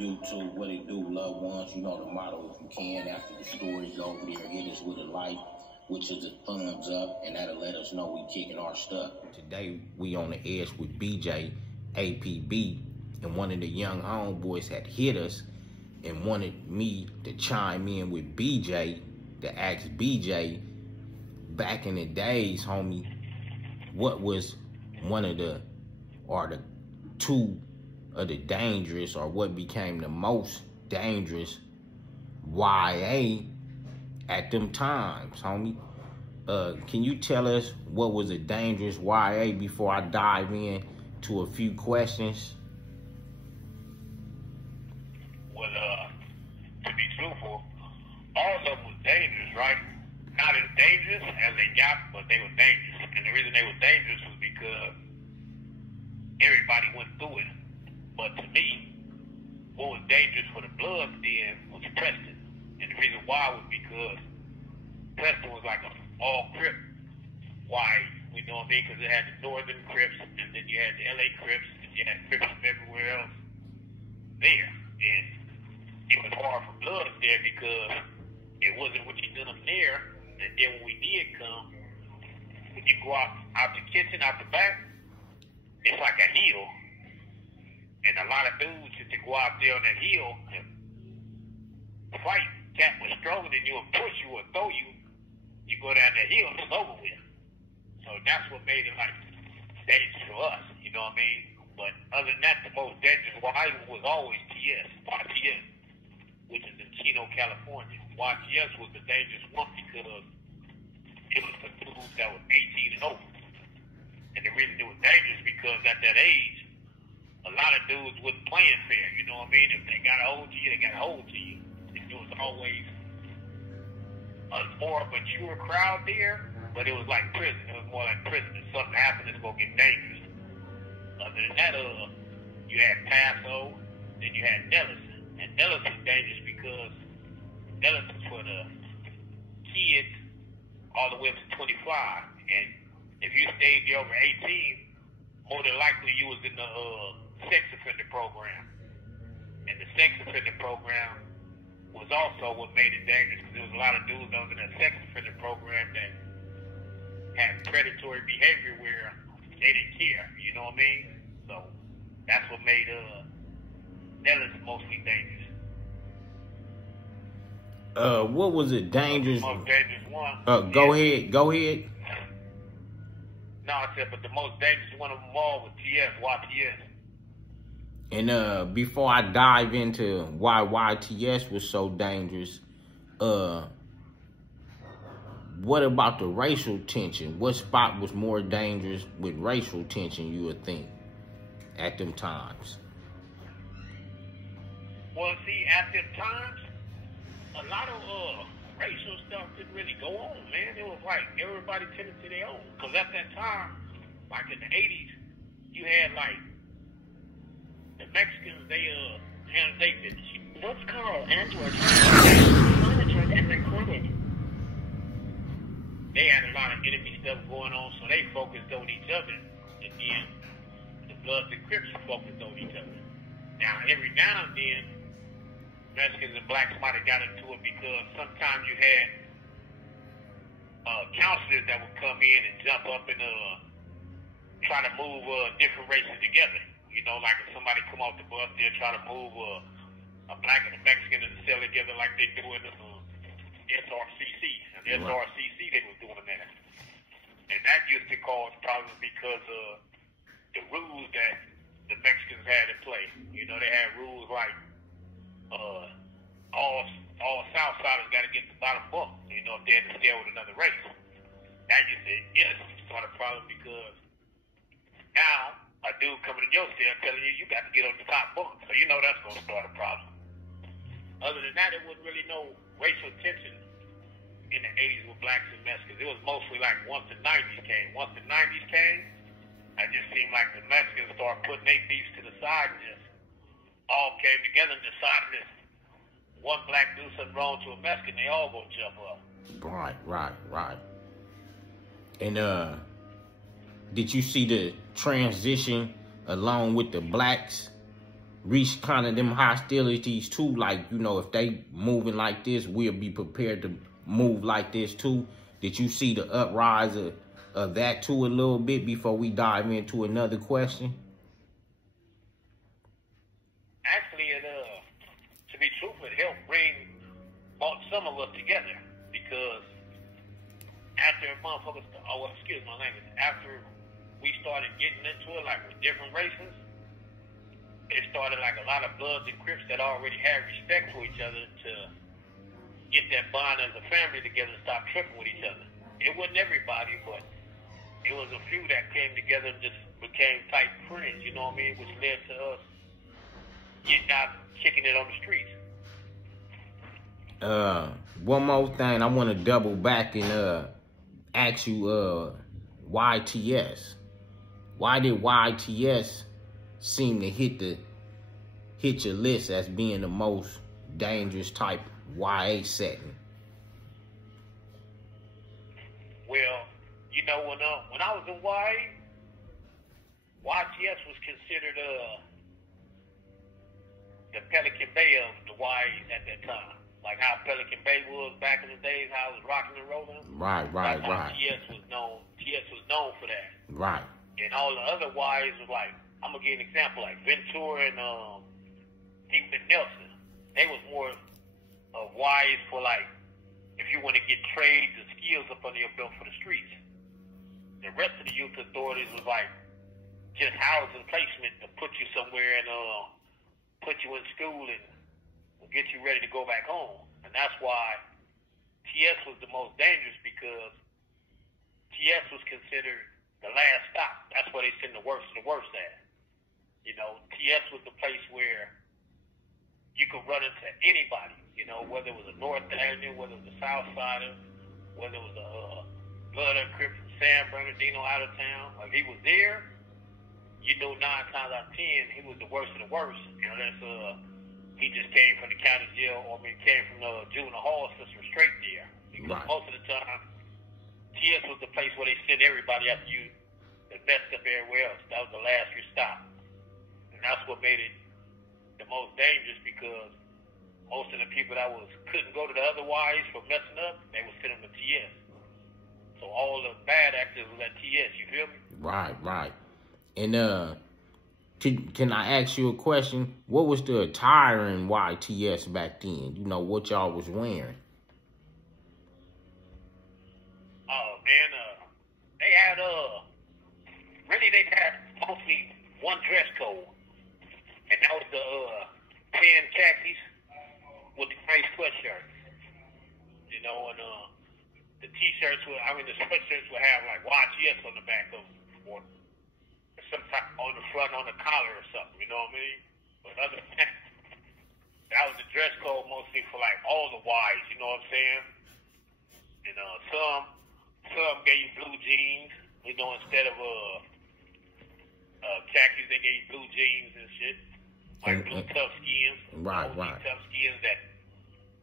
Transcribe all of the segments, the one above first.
YouTube, what it do, loved ones. You know the motto, if you can, after the story, go over there, hit us with a like, which is a thumbs up, and that'll let us know we kicking our stuff. Today, we on the edge with BJ, APB, and one of the young homeboys had hit us and wanted me to chime in with BJ to ask BJ, back in the days, homie, what was one of the, or the two of the dangerous, or what became the most dangerous C.Y.A. at them times, homie? Can you tell us what was a dangerous C.Y.A. before I dive in to a few questions? Well, to be truthful, all of them was dangerous, right? Not as dangerous as they got, but they were dangerous. And the reason they were dangerous was because everybody went through it. But to me, what was dangerous for the Bloods then was Preston. And the reason why was because Preston was like an all-Crip white, you know what I mean? Because it had the Northern Crips, and then you had the LA Crips, and you had Crips from everywhere else there. And it was hard for Bloods there because it wasn't what you done them there. And then when we did come, when you go out the kitchen, out the back, it's like a hill. And a lot of dudes used to go out there on that hill and fight. Cat was stronger than you and push you or throw you. You go down that hill, it's over with. So that's what made it like dangerous for us, you know what I mean? But other than that, the most dangerous was always YTS, which is in Chino, California. YTS was the dangerous one because it was for dudes that was 18 and over. And the reason it was dangerous because at that age, a lot of dudes wasn't playing fair, you know what I mean? If they got a hold to you, they got a hold to you. It was always a more mature crowd there, but it was like prison. It was more like prison. If something happened, it's going to get dangerous. Other than that, you had Paso, then you had Nellis. And Nellis was dangerous because Nellis was for the kids all the way up to 25. And if you stayed there over 18, more than likely you was in the sex offender program. And the sex offender program was also what made it dangerous because there was a lot of dudes that was in that sex offender program that had predatory behavior where they didn't care, you know what I mean? So that's what made Nellis mostly dangerous. What was it dangerous? The most dangerous one. Go ahead. No, I said, but the most dangerous one of them all was YTS. And before I dive into why YTS was so dangerous, what about the racial tension? What spot was more dangerous with racial tension, you would think, at them times? Well, see, at them times, a lot of racial stuff didn't really go on, man. It was like everybody tended to their own. Because at that time, like in the 80s, you had like the Mexicans, they handled their business. This call and or monitored and recorded. They had a lot of enemy stuff going on, so they focused on each other. And then the Bloods and Crips focused on each other. Now, every now and then, Mexicans and blacks might have got into it because sometimes you had counselors that would come in and jump up and try to move different races together. You know, like if somebody come off the bus, they'll try to move a black and a Mexican and cell together like they do in the SRCC. And the SRCC, they was doing that. And that used to cause problems because of the rules that the Mexicans had in play. You know, they had rules like all Southsiders got to get the bottom bunk, you know, if they had to stay with another race. That used to innocently start a problem because now a dude coming in your cell telling you got to get on the top bunk. So you know that's going to start a problem. Other than that, there wasn't really no racial tension in the 80s with blacks and Mexicans. It was mostly like once the 90s came. Once the 90s came, it just seemed like the Mexicans started putting their beefs to the side and just all came together and decided that one black do something wrong to a Mexican, they all gonna jump up. Right. And did you see the transition along with the blacks reach kind of them hostilities too? Like, you know, if they moving like this, we'll be prepared to move like this too. Did you see the uprise of that too a little bit before we dive into another question? Actually, to be truthful, it helped brought some of us together, because after motherfuckers, excuse my language, after we started getting into it, like with different races, it started like a lot of Bloods and Crips that already had respect for each other to get that bond as a family together and stop tripping with each other. It wasn't everybody, but it was a few that came together and just became tight friends, you know what I mean? Which led to us getting out, kicking it on the streets. One more thing, I want to double back and ask you, YTS. Why did YTS seem to hit your list as being the most dangerous type YA setting? Well, you know, when I was in YA, YTS was considered the Pelican Bay of the YAs at that time. Like how Pelican Bay was back in the days, how it was rocking and rolling. Right. TS was known for that. Right. And all the other YAs was like, I'm gonna give an example, like Ventura and even Nelson. They was more of YAs for like, if you want to get trades and skills up under your belt for the streets. The rest of the youth authorities was like just housing placement to put you somewhere and put you in school and get you ready to go back home. And that's why TS was the most dangerous, because TS was considered the last stop. That's where they send the worst of the worst at. You know, TS was the place where you could run into anybody, you know, whether it was a North Avenue, whether it was a South Sider, whether it was a Blood and Crip from San Bernardino out of town. If he was there, you know 9 times out of 10 he was the worst of the worst, unless he just came from the county jail, or came from the juvenile hall system straight there. Because most of the time, TS was the place where they send everybody after you, the best up everywhere else. That was the last you stop. And that's what made it the most dangerous, because most of the people that couldn't go to the other YAs for messing up, they would send them to TS. So all the bad actors was at TS, you feel me? Right. And can I ask you a question? What was the attire in YTS back then? You know, what y'all was wearing? Oh, man, they had mostly one dress code. And that was the tan khakis with the gray sweatshirt. You know, and the t-shirts the sweatshirts would have like YTS on the back of them, or some type on the front, on the collar or something, you know what I mean? But other than that was the dress code mostly for like all the Ys, you know what I'm saying? And some gave you blue jeans, you know, instead of khakis, they gave you blue jeans and shit. Like blue tough skins. Right. Tough skins that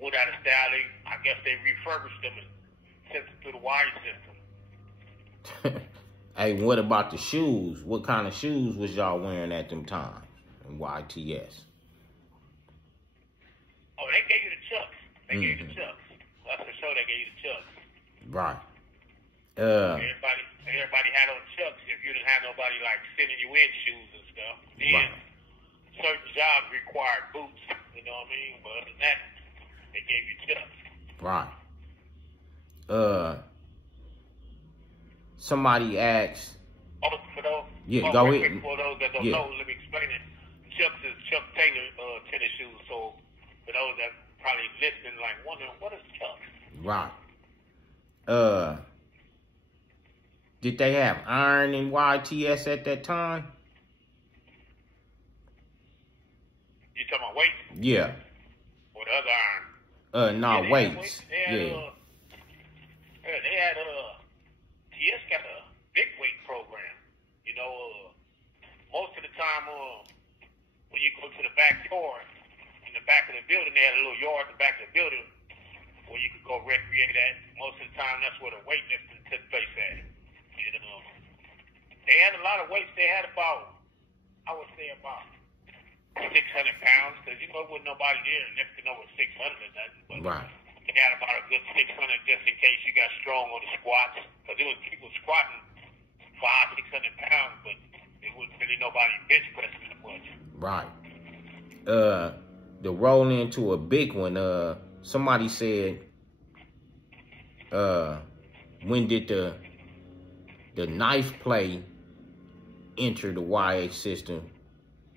went out of style. I guess they refurbished them and sent them through the Y system. Hey, what about the shoes? What kind of shoes was y'all wearing at them times in YTS? Oh, they gave you the Chucks. They gave you the Chucks. That's for sure, they gave you the Chucks. Right. Everybody had on Chucks if you didn't have nobody like sending you in shoes and stuff. Then certain jobs required boots, you know what I mean? But other than that, they gave you Chucks. Right. Somebody asked. Oh, for those. Yeah, go ahead. For those that don't know, let me explain it. Chucks is Chuck Taylor tennis shoes. So for those that probably listening, like wondering what is Chucks? Right. Did they have iron in YTS at that time? You talking about weights? Yeah. Or the other iron? No, weights. They had TS got a big weight program. You know, most of the time when you go to the backyard, in the back of the building, they had a little yard in the back of the building where you could go recreate at. Most of the time, that's where the weightlifting took place at. You know, they had a lot of weights. They had about, I would say about 600 pounds, because you know, with nobody there lifting over 600 or nothing. But Right. they had about a good 600 just in case you got strong on the squats, because there was people squatting 500-600 pounds, but there wasn't really nobody bench pressing that much. Right. To roll into a big one, somebody said, when did the Knifeplay enter the Y.A. system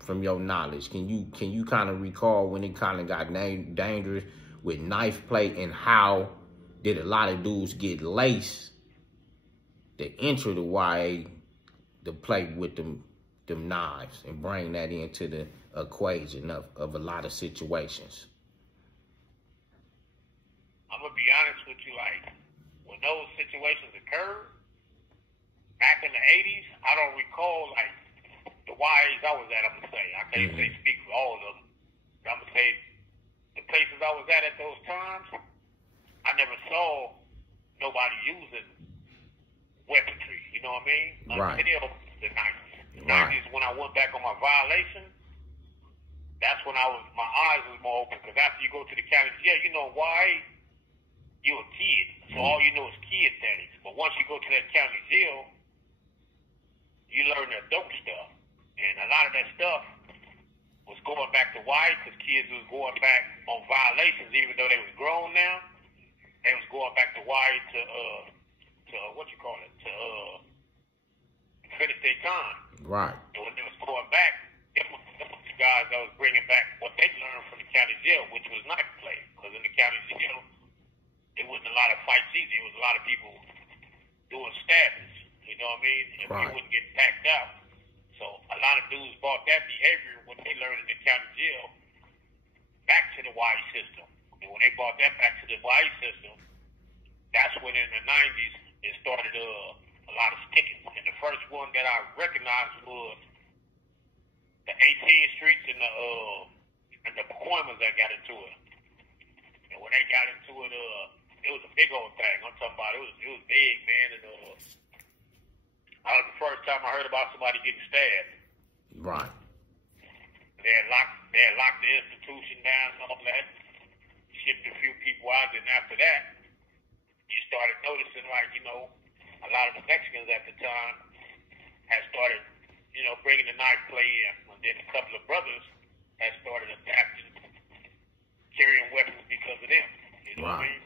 from your knowledge? Can you kind of recall when it kind of got dangerous with Knifeplay, and how did a lot of dudes get laced to enter the Y.A. to play with them knives and bring that into the equation of a lot of situations? I'm gonna be honest with you, like when those situations occurred back in the 80s, I don't recall like the YAs I was at. I'm gonna say I can't say speak for all of them, but I'm gonna say the places I was at those times, I never saw nobody using weaponry. You know what I mean? Right. Until the 90s. The Right. 90s when I went back on my violation. That's when my eyes was more open, because after you go to the county jail, you know why? You're a kid, so all you know is kid things. But once you go to that county jail, you learn the adult stuff. And a lot of that stuff was going back to why, because kids was going back on violations, even though they was grown now. They was going back to why to finish their time. Right. And when they was going back, them was the guys that was bringing back what they learned from the county jail, which was Knifeplay. Because in the county jail, it wasn't a lot of fights either. It was a lot of people doing stabbings. You know what I mean? And Right. people wouldn't get packed out. So a lot of dudes brought that behavior, what they learned in the county jail, back to the Y system. And when they brought that back to the Y system, that's when in the 90s it started a lot of sticking. And the first one that I recognized was the 18th Streets and the Pacoimas that got into it. And when they got into it, it was a big old thing. I'm talking about it was big, man. And that was the first time I heard about somebody getting stabbed. Right. They had locked the institution down and all that. Shipped a few people out, and after that, you started noticing, like, you know, a lot of the Mexicans at the time had started, you know, bringing the Knifeplay in. And then a couple of brothers had started adapting, carrying weapons because of them. You know what I mean?